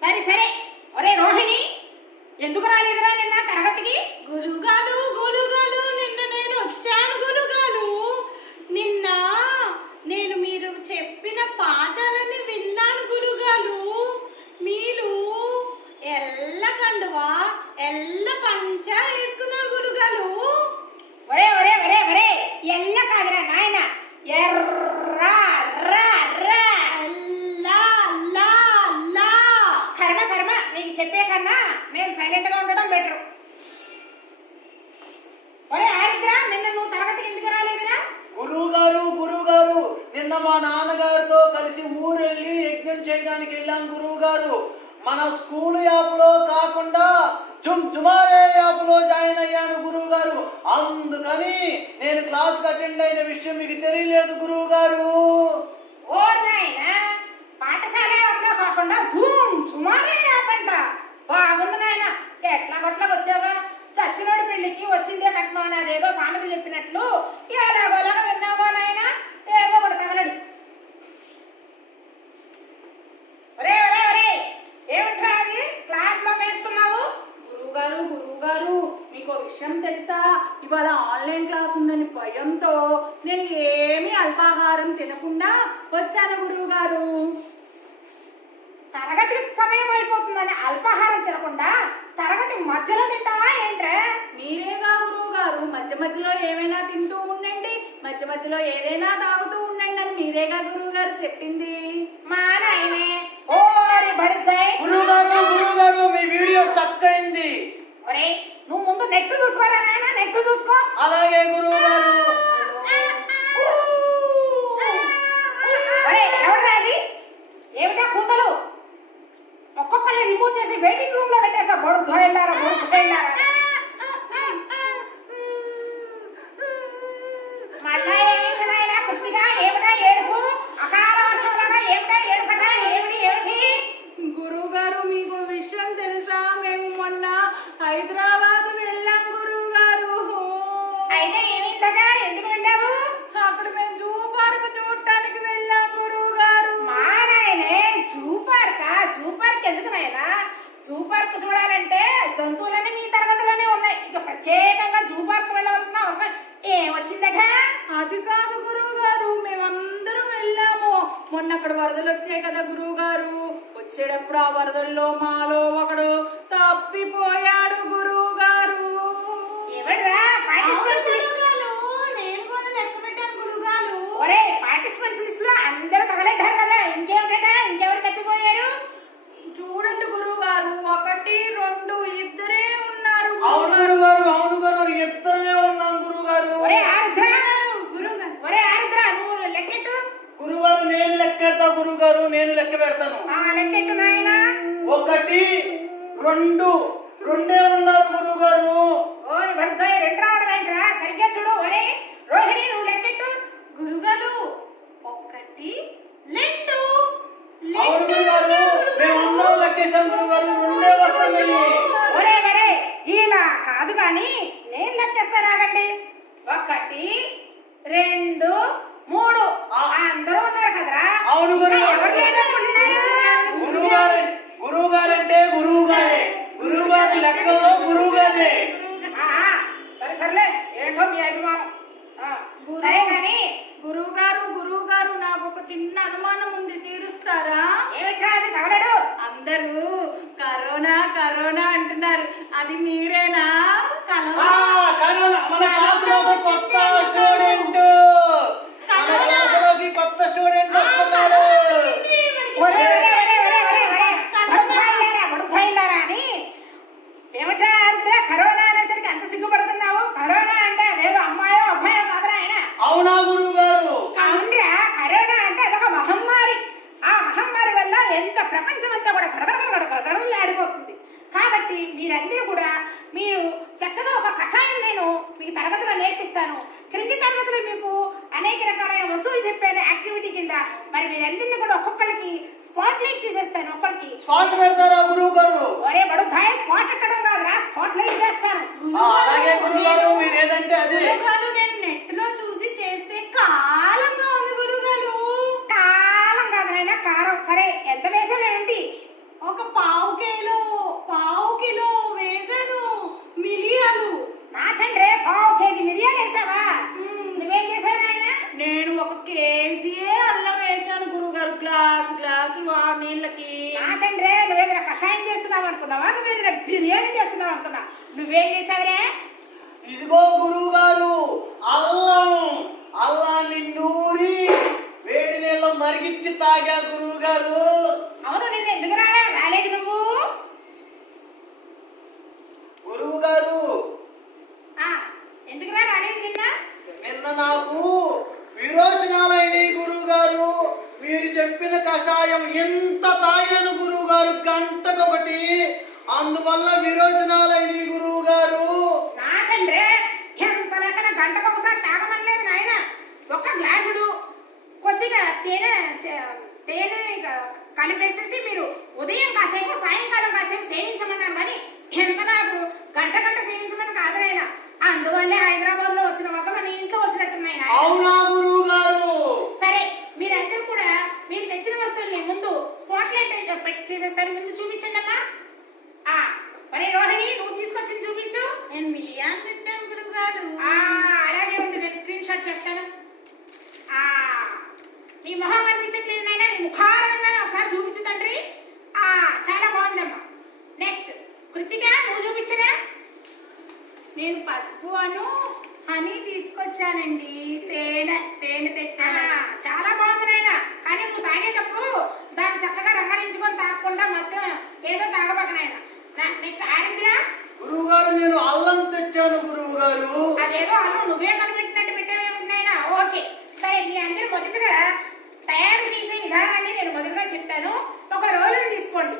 సరే సరే. ఒరే రోహిణి, ఎందుకు రాలేదురా నిన్న తరగతికి? గురుగాలు నిన్న నేను వచ్చాను గురుగాలు. నిన్న నేను మీరు చెప్పిన పాఠాలని విన్నాను గురుగాలు. మీరు ఎల్ల కండువా ఎల్ల పంచ వేసుకున్నారు గురుగాలు. ఒరే ఒరే ఒరే ఒరే, ఎల్ల కాదురా నాయన, ఎర్రా రా రా. కర్మ కర్మ, నీకు చెప్పే కన్నా నేను సైలెంట్ గా ఉండడం బెటర్. ఒరే ఆరిద్ర, నిన్న నువ్వు తరగతికి ఎందుకు రాలేదురా? గురువు గారు నిన్న మా నాన్నగారితో కలిసి ఊరెళ్ళి యజ్ఞం చేయడానికి వెళ్ళాం గురువు గారు. మన స్కూల్ యాప్లో కాకుండా చుమారే యాప్లో జాయిన్ అయ్యాను గురువు గారు. అందుకని నేను క్లాస్ అటెండ్ అయిన విషయం మీకు తెలియలేదు గురువు గారు. ఓ నాయనా, పాఠశాల యాప్లో కాకుండా సుమారే యాప్ అంట. బాగుంది నాయన, ఎట్లా కొట్లాగా వచ్చావుగా. చచ్చినోడి పెళ్లికి వచ్చిందే కట్నం అని అదేదో సామెత చెప్పినట్లు ఎలాగోలాగా విన్నావో నాయన. ఏదో ఒకటి తగలడు. ఒరే ఒరే ఒరే, ఏమిట్రా అది క్లాస్ లో వేస్తున్నావు? గురువుగారు మీకు విషయం తెలుసా? ఇవాళ ఆన్లైన్ క్లాస్ ఉందని భయంతో నేను ఏమీ అల్పాహారం తినకుండా వచ్చాను గురువుగారు. తరగతి సమయం అయిపోతుందని అల్పాహారం తినకుండా తరగతి మధ్యలో తింటావా ఏంట్రా? మీరేగా గురువుగారు మధ్య మధ్యలో ఏమైనా తింటూ ఉండండి, మధ్య మధ్యలో ఏదైనా తాగుతూ ఉండండి అని మీరేగా గురువుగారు చెప్పింది. మా నాయనే ఓరి బడుతాయి. గురువు గారు మీ వీడియో స్టక్ అయింది. ఒరే, నువ్వు ముందు నెట్ చూసుకోరా నాయన, నెట్ చూసుకో. అలాగే గురువు గారు. ఒరే ఎవడ్రా అది? ఏమిటా కూతలు? ఒక్కొక్కరిని రిమూవ్ చేసి వెయిటింగ్ రూమ్ లో పెట్టేసా. బొడుతో వెళ్ళారా మళ్ళా ఏమిటి నాయన కృతిగా? ఏమిటా ఏడుపు? అకాల వర్షంలాగా ఏమిటా ఏడుపన్నా? ఏమిటి? గురువుగారు మీకు విషయం తెలుసా? మేము మొన్న హైదరాబాద్ వెళ్ళాం గురువుగారు. అయితే ఏమైందట? ఎందుకు వెళ్ళావు? అక్కడ మేము జూ పార్క్ చూడటానికి వెళ్ళాం గురువుగారు. మా నాయనే, జూ పార్క్ ఎందుకు నాయనా? జూ పార్క్ చూడాలంటే జంతువులన్నీ మీ తరగతిలోనే ఉన్నాయి. ఇక ప్రత్యేకంగా జూ పార్క్ వెళ్ళవలసిన అవసరం ఏమొచ్చిందట? అది కాదు గురువుగారు, మేమందరం వెళ్ళాము. మొన్న అక్కడ వరదలు వచ్చాయి కదా గురువుగారు. వచ్చేటప్పుడు ఆ వరదల్లో మాలో ఒకడు తప్పిపోయాడు గురువుగారు. ఎవడ్రా? Participants list. నేను కూడా లెక్క పెట్టాను గురువుగారు. ఒరే, పార్టిసిపెంట్స్ లిస్ట్ లో అందరూ తగలడ్డారు కదా, ఇంకేమిటట? ఇంకెవరు తప్పిపోయారు? చూడండి గురువుగారు, 1, 2 ఇద్దరే ఉన్నారు అవును గురుగారు ఇద్దరే ఉన్నాం గురువు గారు. ఒరే ఆరుద్ర, నువ్వు లెక్కెట్టు. గురుగారు నేను లెక్కెడతా గురువు గారు, నేను లెక్క పెడతాను. లెక్కెట్టు నాయనా. 1, 2 రెండే ఉన్నారు గురువు గారు. ఓరి బడుతాయి, 2 రావడం ఏంట్రా? సరిగ్గా చూడు. ఒరే రోహిణి, నువ్వు లెక్కెట్టు. గురుగారు 1, 2. అవును గురుగారు, మేమందరం లెక్కేశాం గురుగారు, రెండే వస్తున్నాయి. ఒరే ఇలా కాదు కానీ నేను లెక్కేస్తాను, ఆగండి. 1, 2, 3 అందరూ ఉన్నారు కదరా? అవును గురుగారు. ఎవరు లేదనుకుంటున్నారు? గురువు గారంటే గురువు గారి లెక్కల్లో గురువు గారే. సరేలే, ఏంటో మీ అభిమానం. సరే కానీ గురువుగారు నాకు ఒక చిన్న అనుమానం ఉంది, తీరుస్తారా? ఏమిట్రా అది? తగలడు. అందరూ కరోనా అంటున్నారు, అది మీరేనా? కరోనా మన క్లాసులోకి కొత్త స్టూడెంట్ వస్తున్నాడు. బడుభాయిలారా అని ఏమిట్రా ఆరుద్ర? కరోనా అనేసరికి అంత సిగ్గుపడుతున్నావు? కరోనా అంటే అదేదో అమ్మాయో అబ్బాయో కాదురా ఆయన. అవునా గురువు గారు? అవునరా, కరోనా అంటే అదొక మహమ్మారి. ఆ మహమ్మారి వల్ల ఎంత ప్రపంచం అంతా కూడా గడగడగడగడగడలాడిపోతుంది. కాబట్టి మీరందరూ కూడా మీరు చక్కగా ఒక కషాయం నేను మీకు తరగతిలో నేర్పిస్తాను. క్రింది తరగతిలో మీకు అనేక రకాలైన వస్తువులు చెప్పాను యాక్టివిటీ కింద. మరి మీరందరినీ కూడా ఒక్కొక్కరికి స్పాట్ లైట్ చేసేస్తాను. ఒక్కరికి స్పాట్ పెడతారా గురువు గారు? ఒరే బడుతాయి, స్పాట్ ఎక్కడం కాదురా, స్పాట్ లైట్ చేస్తాను. అలాగే గురువు గారు, మీరు ఏదంటే అదే. గురువుగారు నేను నెట్ లో చూసి చేస్తే కాలంగా ఉంది గురువుగారు. కాలం కాదు నాయనా, కారం. సరే, ఎంత వేసావేంటి? ఒక పావు తాగడానికి. నా తండ్రే, నువ్వేదైనా కషాయం చేస్తున్నావు అనుకున్నావా, నువ్వేదైనా బిర్యానీ చేస్తున్నావు అనుకున్నా, నువ్వేం చేసావురే? ఇదిగో గురువు గారు, అల్లం అల్లాన్ని నూరి వేడి నీళ్ళలో మరిగించి తాగా గురువు గారు. అవును, నిన్న ఎందుకు రాలేదు నువ్వు? గురువు గారు, ఎందుకు రాలేదు నిన్న? నిన్న నాకు విరోచనాలైనవి గురువు గారు. మీరు చెప్పిన కషాయం ఎంత తాగాను గురువు గారు, గంటకొకటి. అందువల్ల విరోచనాలైనవి గురువు గారు. నా తండ్రే, ఎంత లెక్కన గంటకు ఒకసారి తాగమనలేదు నాయన. ఒక్క గ్లాసుడు కొద్దిగా తేనె కలిపేసేసి మీరు ఉదయం కాసేపు సాయంకాలం కాసేపు సేవించమన్నారు, కానీ ఎంత నాకు గంట సేవించమని కాదు నాయన. అందువల్లే హైదరాబాద్ లో వచ్చిన వల్ల మన ఇంట్లో వచ్చినట్టున్నాయి. అవునా గురువు గారు? సరే, మీరందరూ కూడా మీరు తెచ్చిన వస్తువుల్ని ముందు స్పాట్ లైట్ పెట్టి చేసేస్తారు. ముందు చూపించండి అమ్మా. ఒరే రోహిణి, నువ్వు తీసుకొచ్చింది చూపించు. నేను మిలియాన్ తెచ్చాను గురువు గారు. అలాగే ఉండి నేను స్క్రీన్ షాట్ చేస్తాను. నీ మొహం కనిపించట్లేదు నాయన, నీ ముఖారంగా ఒకసారి చూపించు తండ్రి. చాలా బాగుందమ్మా. నెక్స్ట్ కృతిక, నువ్వు చూపించరా? నేను పసుపు అను హనీ తీసుకొచ్చానండి. తేనె తెచ్చాను. చాలా బాగుంది నాయన, కానీ నువ్వు తాగేటప్పుడు దాన్ని చక్కగా రంగరించుకొని తాగకుండా మొత్తం ఏదో తాగబాక నాయన. నెక్స్ట్ ఆరిద్ర. గురువు గారు, నేను అల్లం తెచ్చాను గురువు గారు. అదేదో అల్లం నువ్వే కనిపెట్టినట్టు పెట్టేవేమున్నాయినా. ఓకే, సరే, మీ అందరూ మొదటగా తయారు చేసే విధానాన్ని నేను మొదటగా చెప్తాను. ఒక రోలుని తీసుకోండి.